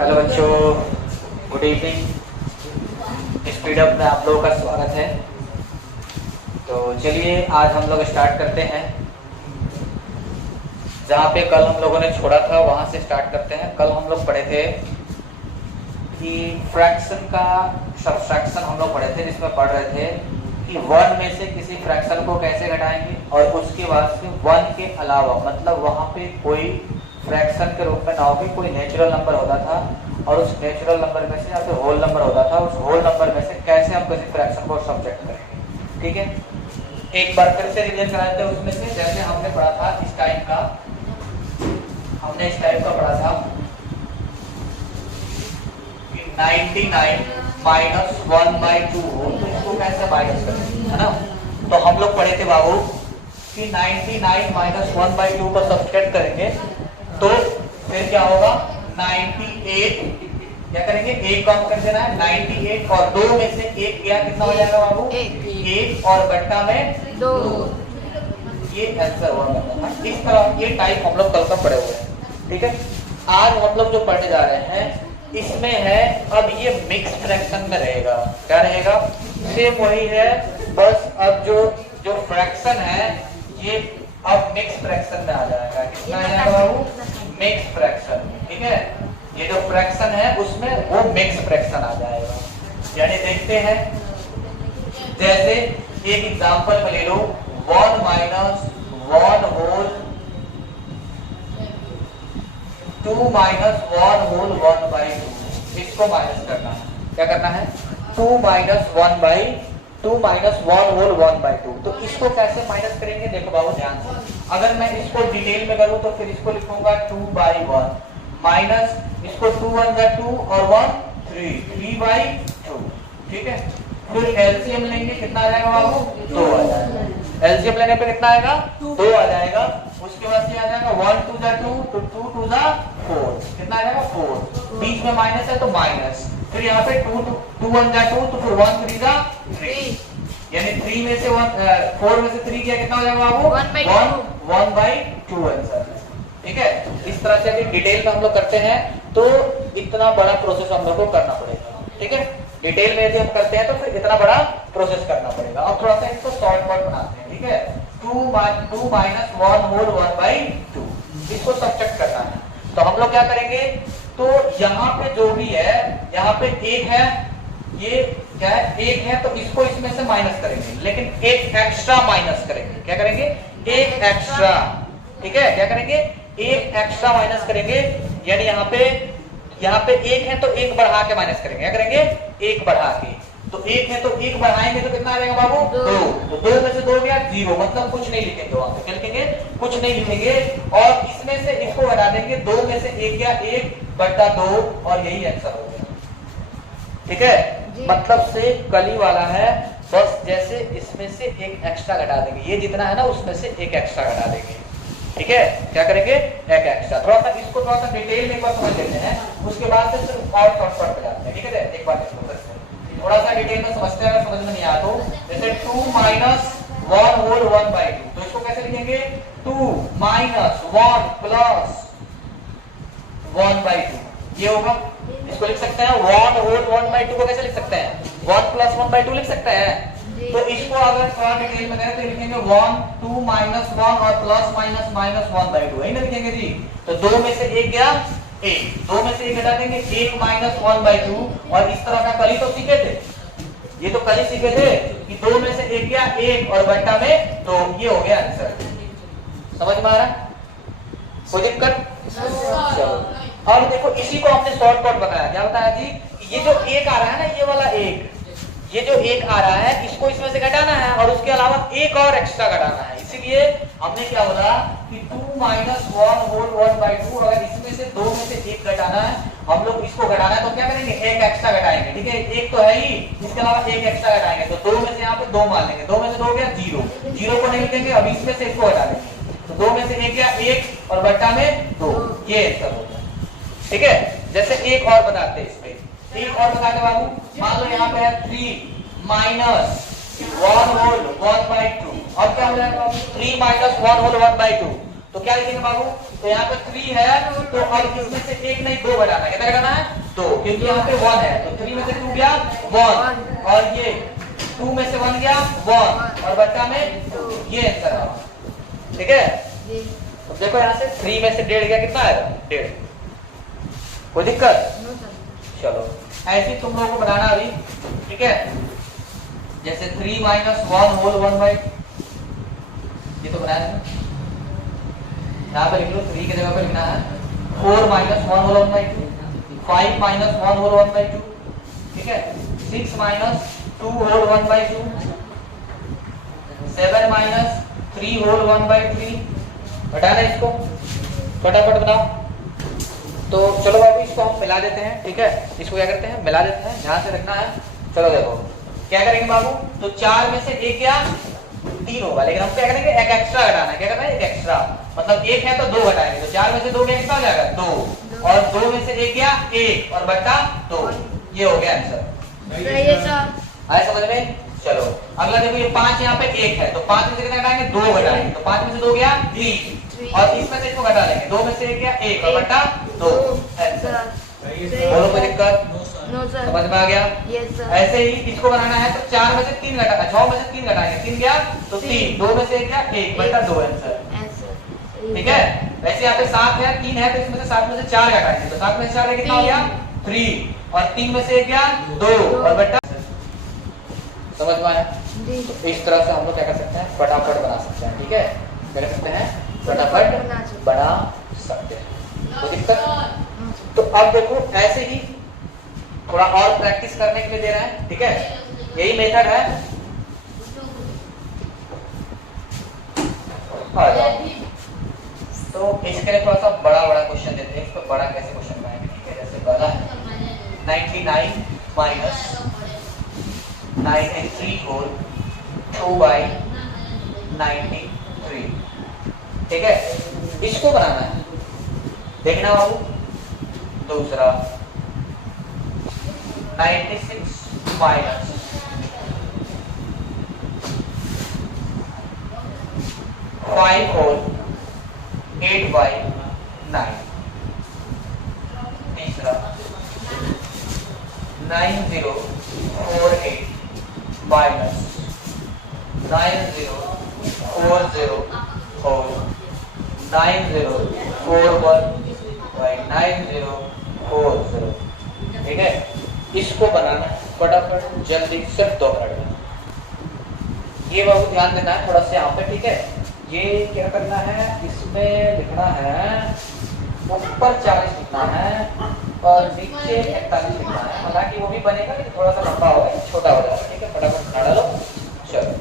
Hello बच्चों, good evening. Speed up में आप लोगों का स्वागत है। तो चलिए आज हम लोग स्टार्ट करते हैं। जहाँ पे कल हम लोगों ने छोड़ा था वहाँ से स्टार्ट करते हैं। कल हम लोग पढ़े थे कि फ्रैक्शन का सब्ट्रैक्शन हम लोग पढ़े थे, जिसमें पढ़ रहे थे कि 1 में से किसी फ्रैक्शन को कैसे घटाएंगे और उसके बाद से 1 के अलावा मतलब वहाँ पे कोई फ्रैक्शन के रूप में ना होगी, कोई नेचुरल नंबर होता था और उस नेचुरल नंबर में से या फिर होल नंबर होता था, उस होल नंबर में से कैसे हम किसी फ्रैक्शन को सब्ट्रैक्ट करेंगे। ठीक है, एक बार फिर से रिवीजन करा देते हैं। उसमें से जैसे हमने पढ़ा था इस टाइप का, हमने इस टाइप का पढ़ा था कि 99 माइनस 1/2 हो तो इसको कैसे माइनस करेंगे, है ना। तो हम लोग पढ़े थे बाबू कि 99 माइनस 1/2 को सब्ट्रैक्ट करेंगे तो फिर क्या होगा, 98 क्या करेंगे, एक कम कर देना है, 98 और 2 में से एक गया, कितना हो जाएगा बाबू, 1 और बट्टा में 2। ये आंसर हुआ। इस तरह ये टाइप हम लोग कल का पढ़े हुए हैं। ठीक है, आज हम लोग जो पढ़ने जा रहे हैं इसमें है, अब ये मिक्स फ्रैक्शन में रहेगा। क्या रहेगा, सेम वही है, बस अब जो फ्रैक्शन है ये अब मिक्स फ्रैक्शन में आ जाएगा। कितना आ जाएगा बाबू, मिक्स फ्रैक्शन। ठीक है, ये जो फ्रैक्शन है उसमें वो मिक्स फ्रैक्शन आ जाएगा। यानी देखते हैं, जैसे एक एग्जांपल में ले लो, 1 माइनस 1 होल 2 माइनस 1 होल 1/2, इसको माइनस करना है। क्या करना है, 2 माइनस 1 होल 1/2। तो इसको कैसे माइनस करेंगे, देखो बाबू ध्यान से। अगर मैं इसको डिटेल में करूं तो फिर इसको लिखूंगा 2/1 माइनस इसको 2 1 जा 2 और 1 3/2। ठीक है, फिर एलसीएम लेंगे, कितना आ जाएगा बाबू, 2 आ जाएगा। एलसीएम लेने पे कितना आएगा, 2 आ जाएगा। उसके बाद से आ जाएगा 1 2 जा 2 तो 2 2 जा 4, कितना आ जाएगा 4। बीच में माइनस है तो माइनस, फिर यहाँ पे 2 1 जा 2 तो फिर 1 3 जा 3, यानी 3 में से 4 में से 3 गया, कितना हो जाएगा बाबू, 1/2 आंसर। ठीक है, इस तरह से अभी डिटेल में हम लोग करते हैं तो इतना बड़ा प्रोसेस हम लोग को करना पड़ेगा। ठीक है, डिटेल में यदि हम करते हैं तो फिर इतना बड़ा प्रोसेस करना पड़ेगा। अब थोड़ा सा इसको शॉर्टकट बनाते हैं। ठीक है, 2 माइनस 1 होल 1/2 इसको सब्ट्रैक्ट करना है। तो हम लोग क्या करेंगे, तो यहाँ पे जो भी है, यहाँ पे 1 है, ये क्या है, 1 है, तो इसको इसमें से माइनस करेंगे, लेकिन एक एक्स्ट्रा माइनस करेंगे। क्या करेंगे, एक एक्स्ट्रा। ठीक है, क्या करेंगे, एक एक्स्ट्रा माइनस करेंगे, यानी यहाँ पे 1 है तो 1 बढ़ा के माइनस करेंगे। क्या करेंगे, 1 बढ़ा के। तो 1 है तो 1 बढ़ाएंगे तो कितना आ जाएगा बाबू, 2। तो 2 में से 2 गया 0, मतलब कुछ नहीं लिखेंगे वहां पे। क्या लिखेंगे, कुछ नहीं लिखेंगे, और इसमें से इसको हटा देंगे। 2 में से 1 गया 1/2 और यही आंसर हो गया। ठीक है, मतलब से कली वाला है, बस जैसे इसमें से एक एक्स्ट्रा घटा देंगे, ये जितना है ना उसमें से एक एक्स्ट्रा घटा देंगे। ठीक है, क्या करेंगे, एक एक्स्ट्रा। थोड़ा सा इसको थोड़ा सा डिटेल में एक बार समझ लेते हैं, उसके बाद से सिर्फ और शॉर्टकट पे जाते हैं। ठीक है, एक बार इसको थोड़ा सा डिटेल में समझते हैं, अगर समझ में नहीं आया तो। जैसे 2 माइनस 1 होल 1/2, तो इसको कैसे लिखेंगे, 2 माइनस 1 प्लस 1/2, ये होगा। इसको लिख सकते हैं 1 होल 1/2 को कैसे लिख सकते हैं, 1 प्लस 1/2 लिख सकते हैं। तो इसको अगर थोड़ा डिटेल में करें तो लिखेंगे 1 2 माइनस 1 और प्लस माइनस माइनस 1/2, यही ना लिखेंगे जी। तो 2 में से 1 गया 1, 2 में से 1 घटा देंगे, 1 माइनस 1/2। और इस तरह का कली तो सीखे थे, ये तो कली सीखे थे कि 2 में से 1 गया 1 और बट्टा में 2, ये हो गया आंसर। समझ में आ रहा है, कोई दिक्कत? चलो अब देखो, इसी को हमने शॉर्टकट बताया। क्या बताया जी, ये जो 1 आ रहा है ना, ये वाला 1, ये जो 1 आ रहा है, इसको इसमें से घटाना है और उसके अलावा एक और एक्स्ट्रा घटाना है। इसीलिए हमने क्या बोला कि 2 माइनस 1 होल 1/2, अगर इसमें से 2 में से 1 घटाना है, हम लोग इसको घटाना है तो क्या करेंगे, एक एक्स्ट्रा घटाएंगे। ठीक है, 1 तो है ही, इसके अलावा एक एक्स्ट्रा घटाएंगे, तो 2 में से यहाँ पे 2 मान लेंगे। 2 में से 2 गया 0, 0 को नहीं लिखेंगे, अब इसमें से इसको हटा देंगे। तो 2 में से 1 गया 1 और बट्टा में 2, ये आंसर होगा। ठीक है, जैसे एक और बताते हैं, इसमें एक और बताते बाबू, मान लो यहाँ पे है 3 माइनस 1 होल 1/2, अब क्या हो जाएगा 3 माइनस 1 होल 1/2, तो क्या लिखेंगे बाबू, तो यहाँ पे 3 है तो अब इसमें से एक नहीं दो घटाना है, कितना घटाना है 2, क्योंकि यहाँ पे 1 है तो 3 में से 2 गया 1 और ये 2 में से 1 गया 1 और बट्टा में 2, ये आंसर है। ठीक है, तो देखो यहाँ से 3 में से 1.5 गया, कितना आएगा 1.5, कोई दिक्कत? चलो ऐसे तुम लोगों को बनाना अभी, ठीक है, जैसे 3 माइनस 1 होल 1 बाई, ये तो बनाया है, यहाँ पे लिख लो 3 की जगह पे लिखना है 4 minus 1 whole 1 by 2, 5 minus 1 whole 1 by 2, ठीक है, 6 minus 2 whole 1 by 2, 7 minus 3 whole 1 by 3, घटाना इसको, फटाफट बनाओ। तो चलो बाबू इसको हम मिला देते हैं, ठीक है, इसको क्या करते हैं मिला देते हैं, ध्यान से रखना है। चलो देखो क्या करेंगे बाबू, तो 4 में से 1 गया 3 होगा, लेकिन हम क्या करेंगे एक एक्स्ट्रा घटाना है, क्या करना है एक एक्स्ट्रा, मतलब 1 है तो 2 घटाएंगे, तो 4 में से 2 गया कितना हो जाएगा 2 और 2 में से 1 गया 1 और बट्टा 2, ये हो गया आंसर। आए समझ में? चलो अगला देखो ये 5 यहाँ पे 1 है तो 5 में से कितना घटाएंगे 2 घटाएंगे, तो 5 में से 2 गया 3 और इसमें से इसको घटा लेंगे, 2 में से 1 गया 1 और बट्टा 2, बोलो कोई दिक्कत? समझ में आ गया? ऐसे ही इसको बनाना है तो 4 में से 3 घटा, 6 में से 3 घटाएंगे, 3 गया तो 3, 2 में से 1 गया 1 बट्टा 2 आंसर। ठीक है, वैसे यहाँ पे 7 है 3 है तो इसमें से 7 में से 4 घटाएंगे, तो 7 में से 4 कितना हो गया 3 और 3 में से 1 गया 2 और बट्टा, समझ में आया? तो इस तरह से हम लोग क्या कर सकते हैं फटाफट बना सकते हैं, ठीक है, क्या कर सकते हैं फटाफट बना सकते हैं, कोई दिक्कत? तो अब देखो ऐसे ही थोड़ा और प्रैक्टिस करने के लिए दे रहे हैं, ठीक है, यही मेथड है। तो इसके लिए थोड़ा सा बड़ा बड़ा क्वेश्चन देते हैं, इस पर बड़ा कैसे क्वेश्चन बनाएंगे, ठीक है, जैसे पहला है 99 माइनस 93 होल 2 बाई 93, ठीक है, इसको बनाना है, देखना बाबू। दूसरा 96 माइनस 5 होल 8 बाई 9, तीसरा 9048 माइनस 9040 होल 9041 बाई 9040, ठीक है, इसको बनाना फटाफट जल्दी सिर्फ 2 मिनट में। ये बाबू ध्यान देना है थोड़ा सा यहाँ पे, ठीक है, ये क्या करना है, इसमें लिखना है ऊपर 40 लिखना है और नीचे 41 लिखना है, हालांकि वो भी बनेगा लेकिन थोड़ा सा लंबा होगा, छोटा हो जाएगा, ठीक है, फटाफट बना लो। चलो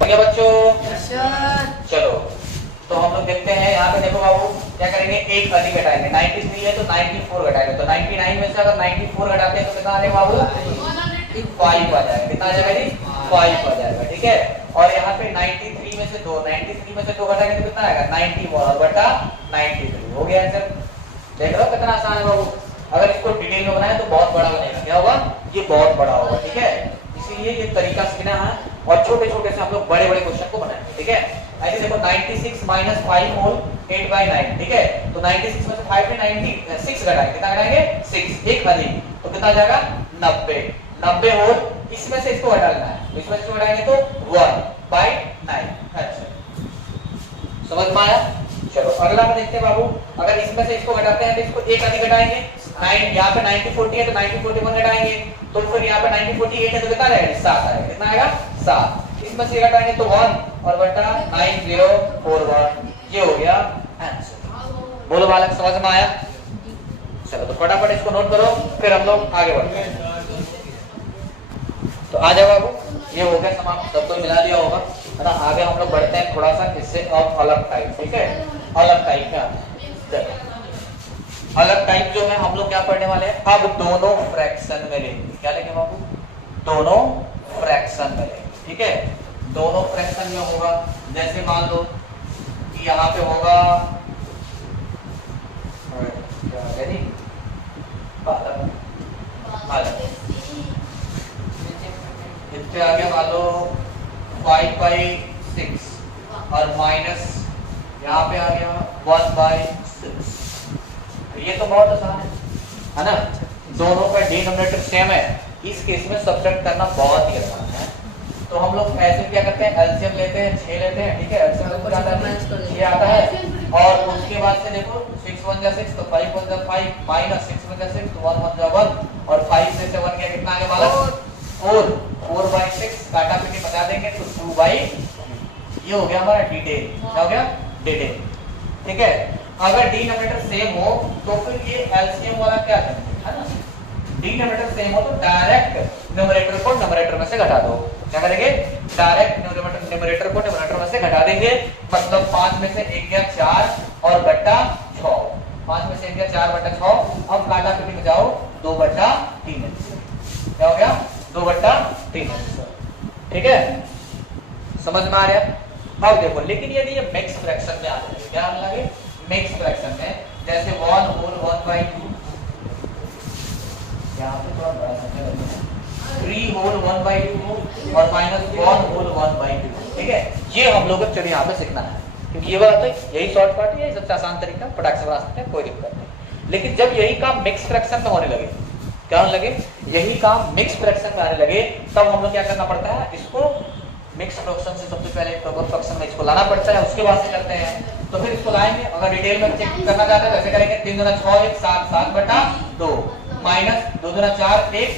ठीक है बच्चों, चलो तो हम लोग देखते हैं यहाँ पे, देखो बाबू क्या करेंगे एक अधिक घटाएंगे, 93 है तो 94 घटाएंगे, तो 99 में से अगर 94 घटाते हैं तो कितना आ जाएगा बाबू 5 आ जाएगा, कितना आ जाएगा जी 5 आ जाएगा, ठीक है, और यहाँ पे 93 में से 2 घटाएंगे तो कितना आएगा 91 और बटा 93, हो गया आंसर। देख रहे हो कितना आसान है बाबू, अगर इसको डिटेल में बनाए तो बहुत बड़ा बनेगा, क्या होगा ये बहुत बड़ा होगा, ठीक है, इसीलिए ये तरीका सीखना है और छोटे छोटे से हम लोग बड़े बड़े क्वेश्चन को बनाएंगे, ठीक है। ऐसे देखो 96 माइनस 5 होल 8 बाई 9, ठीक है, तो 96 में से 5 में 96 घटाएंगे, कितना घटाएंगे 6, एक अधिक तो कितना आ जाएगा 90 होल, इसमें से इसको घटा लेना है, इसमें से इसको घटाएंगे तो 1 बाई 9, अच्छा समझ में आया। चलो अगला में देखते हैं बाबू, अगर इसमें से इसको घटाते हैं तो इसको एक अधिक घटाएंगे, 9 यहाँ पे 90 40 है तो 90 41 घटाएंगे, तो फिर यहाँ पे 90 48 है तो कितना आएगा 7 आएगा, कितना आएगा 7, इसमें से घटाएंगे तो 1 और बटा 9041, ये हो गया आंसर। बोलो बालक समझ में आया? चलो तो फटाफट इसको नोट करो फिर हम लोग आगे बढ़ते हैं। तो आ जाओ बाबू, ये हो गया समाप्त, सबको मिला दिया होगा है ना। आगे हम लोग बढ़ते हैं थोड़ा सा इससे और अलग टाइप, ठीक है, अलग टाइप में आते हैं। अलग टाइप जो है हम लोग क्या पढ़ने वाले हैं, अब दोनों फ्रैक्शन में लेंगे, क्या लेंगे बाबू, दोनों फ्रैक्शन में लेंगे, ठीक है, दोनों फ्रैक्शन में होगा, जैसे मान लो कि यहाँ पे होगा इतने आ गया मान लो 5 बाई 6, बाई 6। ये तो बहुत आसान है ना, दोनों का डिनोमिनेटर सेम है, इस केस में सब्ट्रैक्ट करना बहुत ही आसान है। तो हम लोग ऐसे क्या करते हैं, एलसीएम लेते हैं, 6 लेते हैं, ठीक है, एलसीएम को आता है 6 आता है, और उसके बाद से देखो 6 1 जा 6 तो 5 1 जा 5 माइनस 6 1 जा 6 तो 1 1 जा 1, और 5 से 7 गया कितना आगे वाला 4, 4/6 काटा पीटी बता देंगे तो 2/, ये हो गया हमारा डिटेल। क्या हो गया, डिटेल, ठीक है। अगर डिनोमिनेटर सेम हो तो फिर ये एलसीएम वाला क्या करेंगे, है ना, डिनोमिनेटर सेम हो तो डायरेक्ट न्यूमरेटर को न्यूमरेटर में से घटा दो। क्या करेंगे, डायरेक्ट न्यूमरेटर को न्यूमरेटर में से घटा देंगे, मतलब 5 में से 1 गया 4 और बट्टा 6, 5 में से 1 गया 4 बट्टा 6। अब काटा पीटी में जाओ 2/3, क्या हो गया 2/3, ठीक है, समझ में आ रहा। अब देखो, लेकिन यदि ये मिक्स फ्रैक्शन में आ जाए, क्या आने लगे, मिक्स फ्रैक्शन में, जैसे 1 होल 1/2, यहाँ पे थोड़ा बड़ा संख्या लगता है, 3 होल 1/2 और -1 होल 1/2, ठीक है। ये हम लोग चलिए यहाँ पे सीखना है, क्योंकि ये बात है, यही शॉर्टकट है, सबसे आसान तरीका, फटाक से बना सकते हैं, कोई दिक्कत नहीं। लेकिन जब यही काम मिक्स फ्रैक्शन में होने लगे, क्या होने लगे, यही काम मिक्स फ्रैक्शन में आने लगे, तब हम लोग क्या करना पड़ता है, इसको मिक्स फ्रैक्शन से सबसे पहले प्रॉपर फ्रैक्शन में इसको लाना पड़ता है, उसके बाद से करते हैं। तो फिर इसको लाएंगे, अगर डिटेल में चेक करना चाहते हैं कैसे करेंगे, 3 दूना 6 1 7 7/2 माइनस 2 दूना 4 1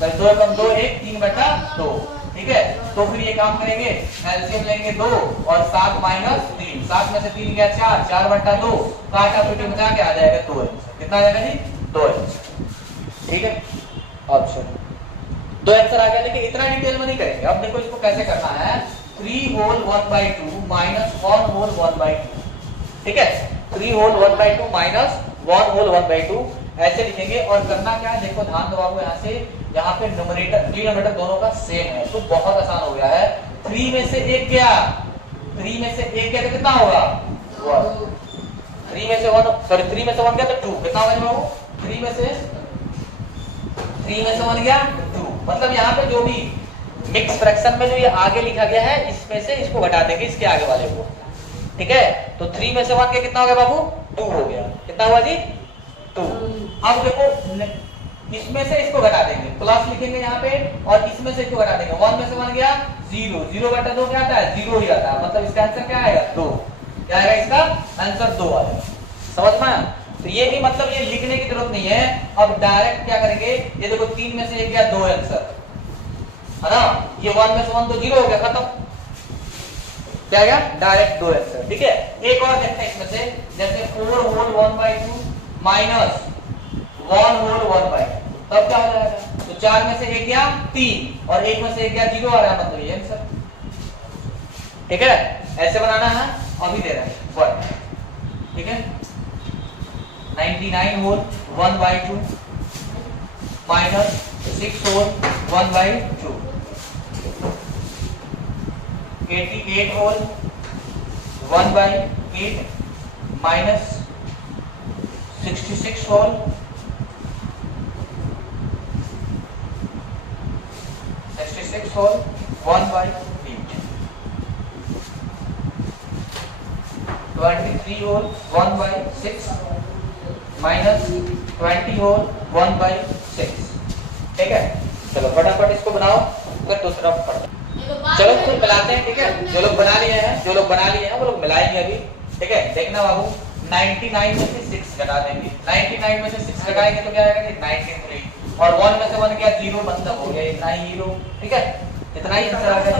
2 कम 2 1 3/2, ठीक है। तो फिर ये काम करेंगे, एलसीएम लेंगे 2 और 7 माइनस 3, 7 में से 3 गया 4, 4/2, काटा पीटी में जाके आ जाएगा 2 आंसर। कितना आ जाएगा जी, 2 आंसर, ठीक है। ऑप्शन 2 आंसर आ गया, लेकिन इतना डिटेल में नहीं करेंगे। अब देखो इसको कैसे करना है, 3 होल 1/2 माइनस 1 होल 1/2, ठीक है, 3 होल 1/2 माइनस 1 होल 1/2 ऐसे लिखेंगे। और करना क्या है, देखो ध्यान दो बाबू, यहाँ से यहाँ पे न्यूमरेटर डिनोमिनेटर दोनों का सेम है, तो बहुत आसान हो गया है। 3 में से 1 गया, 3 में से 1 गया तो कितना होगा 1, 3 में से 1 सॉरी 3 में से 1 गया तो 2, कितना होगा बाबू, 3 में से 1 गया 2, मतलब यहाँ पे जो भी मिक्स फ्रैक्शन में जो ये आगे लिखा गया है, इसमें से इसको घटा देंगे इसके आगे वाले को, ठीक है। तो 3 में से 1 गया कितना हो गया बाबू, 2 हो गया, कितना हुआ जी 2। अब देखो इसमें से इसको घटा देंगे, प्लस लिखेंगे यहाँ पे, और इसमें से इसको घटा देंगे, 1 में से 1 गया 0, 0/2 क्या आता है, 0 ही आता है, मतलब इसका आंसर क्या आएगा 2, क्या आएगा इसका आंसर 2 आएगा। समझ में, तो ये भी मतलब ये लिखने की जरूरत नहीं है। अब डायरेक्ट क्या करेंगे, ये देखो 3 में से 1 गया 2 आंसर, है ना, ये 1 में से 1 तो 0 हो गया, खत्म, क्या गया डायरेक्ट 2 आंसर, ठीक है। एक और देखते हैं इसमें से, जैसे 4 होल 1/2 माइनस 1 होल 1/2, तब क्या हो जाएगा, तो 4 में से 1 गया 3 और 1 में से 1 गया 0 आ रहा है, मतलब ये आंसर, ठीक है। ऐसे बनाना है, अभी दे रहे हैं 1, ठीक है। 99 whole 1/2 minus 6 whole 1/2, 88 whole 1/8 minus 66 whole 1/8, 23 whole 1/6 minus 20 whole 1/6, ठीक है। चलो फटाफट इसको बनाओ, फिर दूसरा पढ़ो। चलो फिर मिलाते हैं, ठीक है। जो लोग बना लिए हैं वो लोग मिलाएंगे अभी, ठीक है। देखना बाबू, 99 में से 6 घटा देंगे, 99 में से 6 घटाएंगे तो क्या आएगा जी 93, और 1 में से 1 गया 0, मतलब हो गया इतना ही 0, ठीक है, इतना ही आंसर आ गया।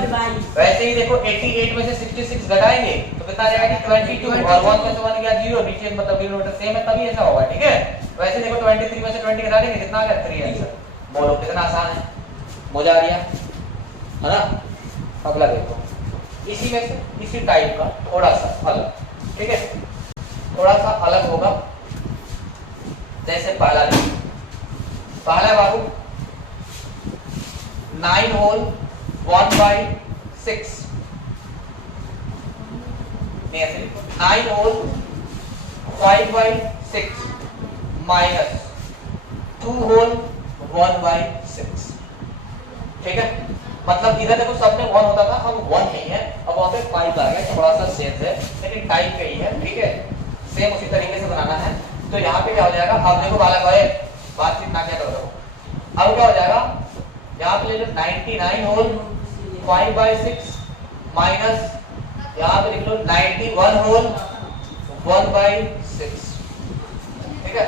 वैसे ही देखो 88 में से 66 घटाएंगे तो कितना आ जाएगा 22, और 1 में से 1 गया 0, नीचे मतलब डिनोमिनेटर सेम है तभी ऐसा होगा, ठीक है। वैसे देखो 23 में से 20 घटा देंगे, कितना आ गया 3 आंसर। बोलो कितना आसान है, मजा आ रही है ना। अगला देखो, इसी में से इसी टाइप का थोड़ा सा अलग, ठीक है, थोड़ा सा अलग होगा। जैसे पहला बाबू 9 होल 1/6, 9 होल 5/6 माइनस 2 होल 1/6, ठीक है। मतलब इधर देखो सब में 1 होता था, अब 1 नहीं है, अब वहां पे 5 आ गया, थोड़ा सा चेंज है लेकिन टाइप का ही है, ठीक है। सेम उसी तरीके से बनाना है। तो यहाँ पे क्या हो जाएगा, अब देखो बालक भाई बातचीत ना क्या करो। अब क्या हो जाएगा, यहाँ पे ले लो 99 होल 5/6 माइनस यहाँ पे लिख लो 91 होल 1/6। ठीक है,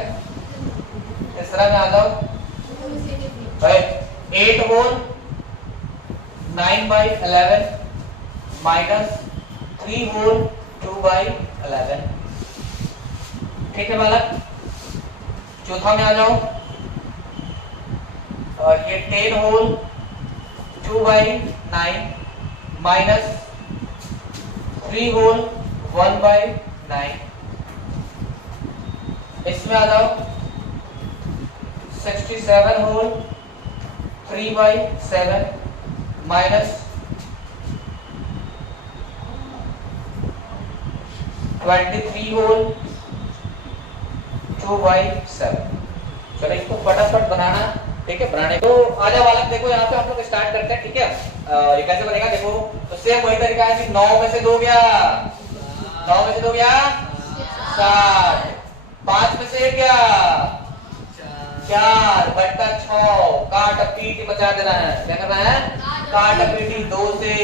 इस तरह में आ जाओ 8 होल 9/11 माइनस 3 होल 2/11। ठीक है बालक, चौथा में आ जाओ और ये 10 होल 2/9 माइनस 3 होल 1/9। इसमें आ जाओ 67 होल 3/7 माइनस 23 होल 2/7। चलो इसको फटाफट बनाना। ठीक है, बनाने तो आजा बालक देखो यहाँ पे हम लोग स्टार्ट करते हैं। ठीक है, ये कैसे बनेगा देखो, तो सेम वही तरीका है कि 9 में से 2 गया, 9 में से 2 गया 7, 5 में से 1 गया 4 बट्टा 6, काट पीटी बचा देना है। क्या करना है, काट पीटी 2 से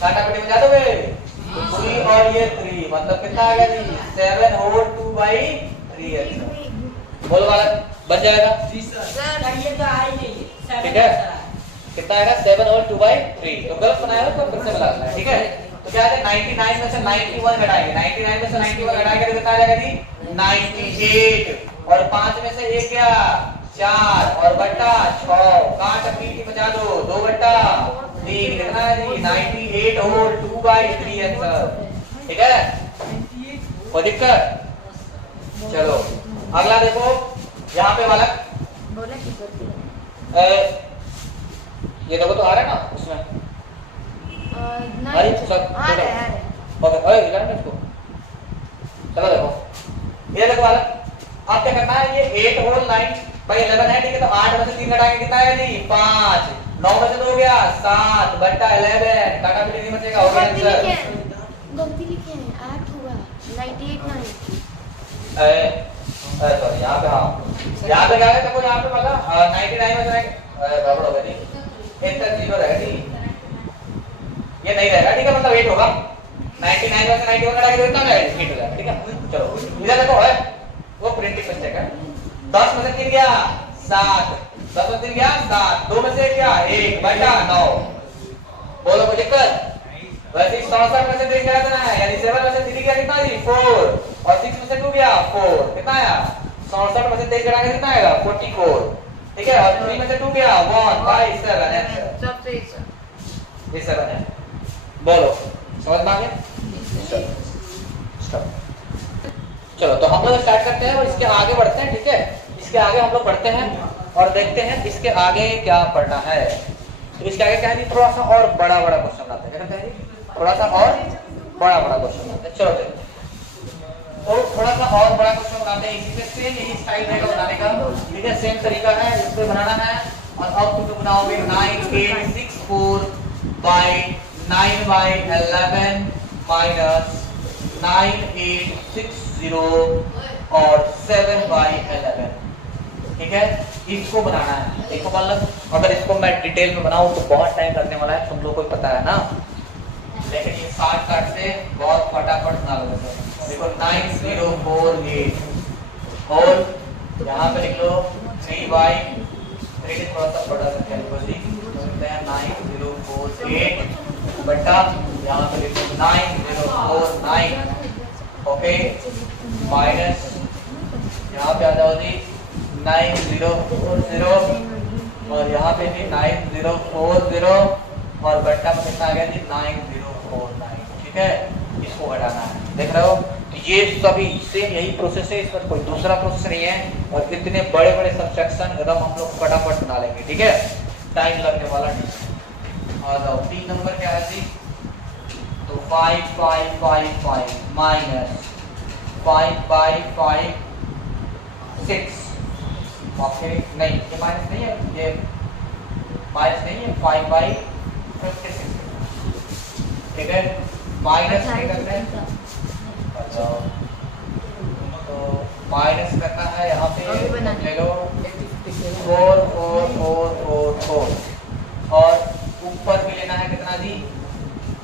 काटा पीटी बचा दोगे 3 और ये 3 मतलब कितना आ गया जी 7 होल 2/3। बोलो बालक बन जाएगा जी सर ये तो आ ही नहीं। ठीक है, कितना आएगा 7 होल 2/3। तो गलत बनाया हो तो फिर से मिलाना है। ठीक है, तो क्या है 99 में से 91 घटाएंगे, 99 में से 91 घटाएंगे तो कितना आ जाएगा जी 98 और 5 में से 1 क्या 4 और बट्टा 6 काट पीटी बचा दो 2 बट्टा 3 कितना है जी 98 होल 2/3 आंसर। ठीक है, कोई दिक्कत। चलो अगला देखो यहाँ पे बालक ये देखो तो आ रहा है ना उसमें अरे सब आ रहा है ओके अरे हिला ना इसको। चलो देखो ये देखो बालक, अब क्या करना है, ये 8 होल 9/11 है। ठीक है, तो 8 में से 3 घटाएंगे कितना है जी 5, 9 में से 2 गया 7 बट्टा 11 काटा पीटी नहीं बचेगा, हो गया आंसर। गलती लिखे हैं 8 हुआ 98 नहीं। सॉरी यहाँ पे, हाँ यहाँ पे क्या है देखो, यहाँ पे मतलब 99 में से गड़बड़ हो गई थी, 1 तक 0 रहेगा जी, ये नहीं रहेगा। ठीक है, मतलब 8 होगा 99 में से 91 घटाएंगे तो कितना हो जाएगा 8 हो जाएगा। ठीक है, चलो इधर देखो है वो प्रिंटिंग मिस्टेक है। 10 में से 3 गया 7, 10 में से 3 गया 7, 2 में से 1 गया 1 बटा 9। बोलो कोई दिक्कत। वैसे 67 में से 3 गया देना है, यानी 7 में से 3 गया कितना जी 4 और 6 में से 2 गया 4 कितना आया 67 में से 3 घटाएंगे कितना आएगा 44। ठीक है, और 3 में से 2 गया 1/7 आंसर। सब सही सर। ये 7 है। बोलो समझ में आ गया। चलो तो हम लोग स्टार्ट करते हैं और इसके आगे बढ़ते हैं। ठीक है, इसके आगे हम लोग बढ़ते हैं और देखते हैं इसके आगे क्या पढ़ना है। तो इसके आगे क्या है, थोड़ा सा और बड़ा क्वेश्चन लाते हैं। क्या कहते हैं, थोड़ा सा और बड़ा क्वेश्चन लाते हैं। चलो देखो, तो थोड़ा सा और बड़ा क्वेश्चन बनाते हैं। इसी में सेम यही स्टाइल रहेगा बनाने का। ठीक है, सेम तरीका है, इस पे बनाना है। और अब तुम बनाओगे 9864 बाय 9/11 माइनस 9860 और 7/11। ठीक है, इसको बनाना है। देखो मतलब अगर इसको मैं डिटेल में बनाऊं तो बहुत टाइम लगने वाला है, तुम लोग को पता है ना, लेकिन ये शॉर्टकट से बहुत फटाफट बना लोगे। देखो 9048 और यहाँ पे लिख लो 3/3 थोड़ा सा बड़ा सा कैलकुलेट करते हैं 9048 बटा यहाँ पे लिख लो 9049 ओके माइनस यहाँ पे आ जाओ जी 9040 और यहाँ पे भी 9040 और बट्टा में कितना आ गया जी 9049। ठीक है, इसको घटाना है। देख रहे हो, तो ये सभी सेम यही प्रोसेस है, इसमें कोई दूसरा प्रोसेस नहीं है। और इतने बड़े बड़े सब्सट्रैक्शन एकदम हम लोग फटाफट बना लेंगे। ठीक है, टाइम लगने वाला नहीं। आ जाओ 3 नंबर क्या है जी, तो 5555 माइनस 5/5 6 ओके नहीं, ये माइनस नहीं है, ये माइनस नहीं है 5/56। ठीक है, माइनस नहीं करते हैं। माइनस करना है यहाँ पे अभी बनाना। ले लो 4 4 4 4 4 और ऊपर भी लेना है कितना जी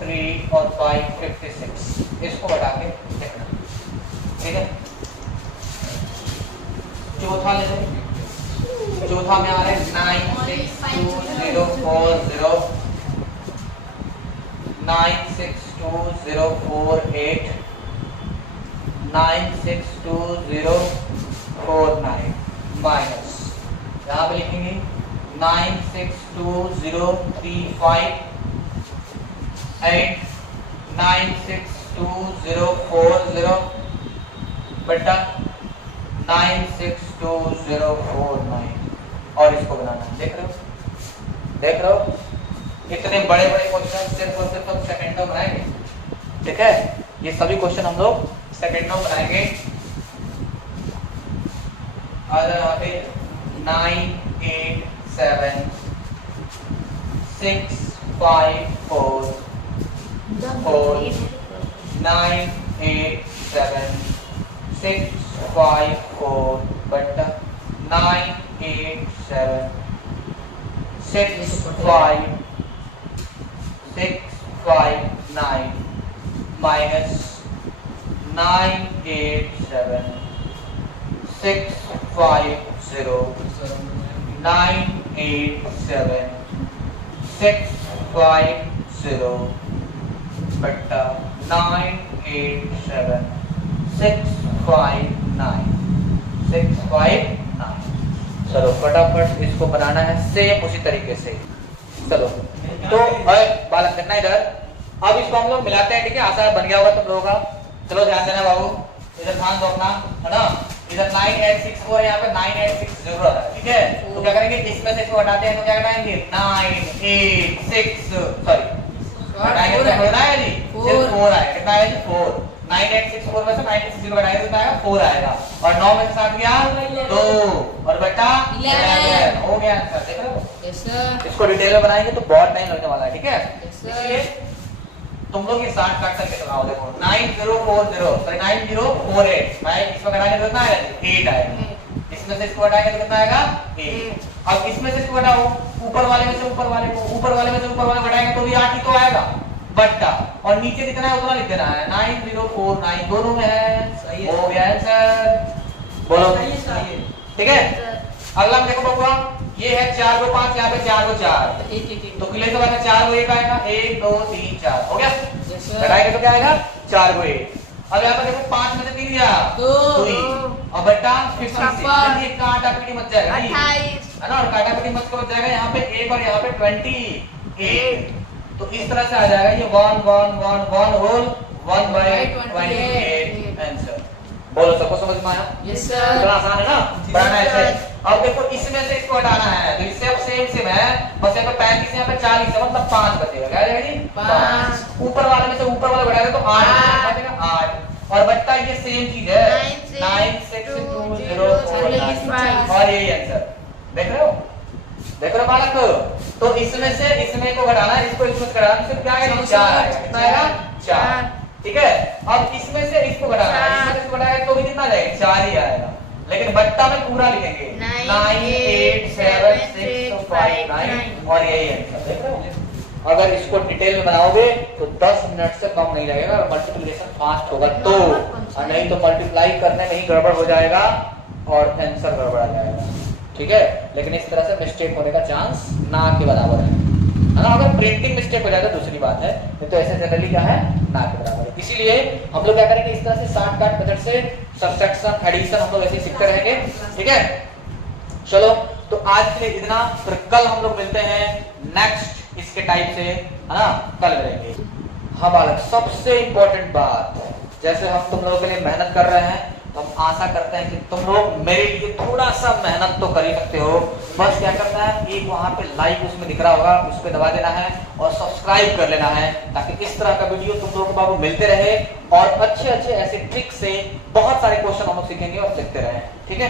3 और 5 56 इसको बढ़ा के लिखना ठीक है। चौथा ले लो चौथा में आ रहा है 96204 96204 96204 माइनस यहाँ पे लिखेंगे 9620358 96204 बटा 96204 और इसको बनाना है। देख रहे हो इतने बड़े बड़े क्वेश्चन सिर्फ और सिर्फ हम सेकंडों में बनाएंगे ठीक है। ये सभी क्वेश्चन हम लोग सेकंडों में बनाएंगे। और यहाँ पे 9 8 7 6 5 4 4 9 8 7 6 5 4 बटा 9 8 7 6 5 6 5 9 minus 9 8 7 6 5 0 9 8 7 6 5 0 बट्टा 9 8 7 6 5 9 6 5 9। चलो फटाफट इसको बनाना है सेम उसी तरीके से। चलो तो बालक देखना इधर। अब इसको हम लोग मिलाते हैं ठीक है। आसान बन गया होगा तुम लोगों का। चलो ध्यान देना बाबू इधर ध्यान दो अपना है ना। इधर 9864 यहाँ पे 9860 है ठीक है। तो क्या करेंगे इसमें से इसको हटाते हैं तो क्या घटाएंगे 986 सॉरी घटाएंगे तो कितना है जी सिर्फ 4 आएगा। कितना है जी 4 9864 में से 960 घटाएंगे तो कितना आएगा 4 आएगा और 9 में से 7 गया 2 और बेटा 11 हो गया आंसर। देख रहे हो यस सर इसको डिटेल में बनाएंगे तो बहुत टाइम लगने वाला है ठीक है। यस सर इसलिए तुम लोग ये 60 काट करके लगाओ। देखो 9040 सॉरी 9048 मैं इसमें घटाएंगे तो कितना आएगा 8 आएगा। इसमें से इसको हटाएंगे तो कितना आएगा 8। अब इसमें से इसको हटाओ ऊपर वाले में से ऊपर वाले को ऊपर वाले में से ऊपर वाले घटाएंगे तो भी 8 ही तो आएगा बट्टा और नीचे कितना है उतना लिख देना है 9049 दोनों में है। सही है हो गया आंसर। बोलो ठीक है। अगला में देखो बबुआ ये है 4 को 5 यहाँ पे 4 को 4 तो क्लियर करवाना 4 को 1 आएगा 1 2 3 4 हो गया। घटाएंगे तो क्या आएगा 4 को 1। अब यहाँ पे देखो 5 में से 3 गया 2 और बेटा 56 ये काटा पीटी मत जाएगा 28 है ना और काटा पीटी मत बच जाएगा यहाँ पे 1 और यहाँ पे 28 तो इस तरह से आ जाएगा ये 1 1 1 1 होल 1/28 आंसर। बोलो सबको समझ में आया। यस सर इतना आसान है ना बनाना ऐसे। अब देखो इसमें से इसको हटाना है तो इससे अब सेम है बस यहाँ पे 35 यहाँ पे 40 है मतलब 5 बचेगा। क्या जाएगा जी 5 ऊपर वाले में से ऊपर वाला घटाएगा तो 8 बचेगा 8 और बचता ये सेम चीज है 96204 और यही आंसर। देख रहे हो बालक। तो इसमें से इसमें को घटाना है इसको इसमें से घटाना फिर क्या आएगा 4 आएगा। कितना आएगा 4 ठीक है। अब इसमें से इसको घटाना है इसमें से इसको घटाएगा तो भी कितना जाएगा 4 ही आएगा लेकिन बट्टा में पूरा लिखेंगे 98765 और यही आंसर। देख रहे हो अगर इसको डिटेल में बनाओगे तो 10 मिनट से कम नहीं लगेगा। मल्टीप्लिकेशन फास्ट होगा तो और नहीं तो मल्टीप्लाई करने में ही गड़बड़ हो जाएगा और आंसर गड़बड़ा जाएगा ठीक है। लेकिन इस तरह से मिस्टेक होने का चांस ना के बराबर है ना। अगर प्रिंटिंग मिस्टेक हो जाए तो दूसरी बात है नहीं तो ऐसे जनरली क्या है ना के बराबर है। इसीलिए हम लोग क्या करेंगे इस तरह से शॉर्ट कट मेथड से सब्ट्रैक्शन एडिशन हम लोग ऐसे ही सीखते रहेंगे ठीक है। चलो तो आज के लिए इतना फिर कल हम लोग मिलते हैं नेक्स्ट इसके टाइप से है ना कल मिलेंगे। हाँ बालक सबसे इंपॉर्टेंट बात जैसे हम तुम लोगों के लिए मेहनत कर रहे हैं तो हम आशा करते हैं कि तुम लोग मेरे लिए थोड़ा सा मेहनत तो कर ही सकते हो। बस क्या करना है एक वहां पे लाइक उसमें दिख रहा होगा उस पर दबा देना है और सब्सक्राइब कर लेना है ताकि इस तरह का वीडियो तुम लोगों को बाबू मिलते रहे और अच्छे अच्छे ऐसे ट्रिक से बहुत सारे क्वेश्चन हम लोग सीखेंगे और सीखते रहे ठीक है।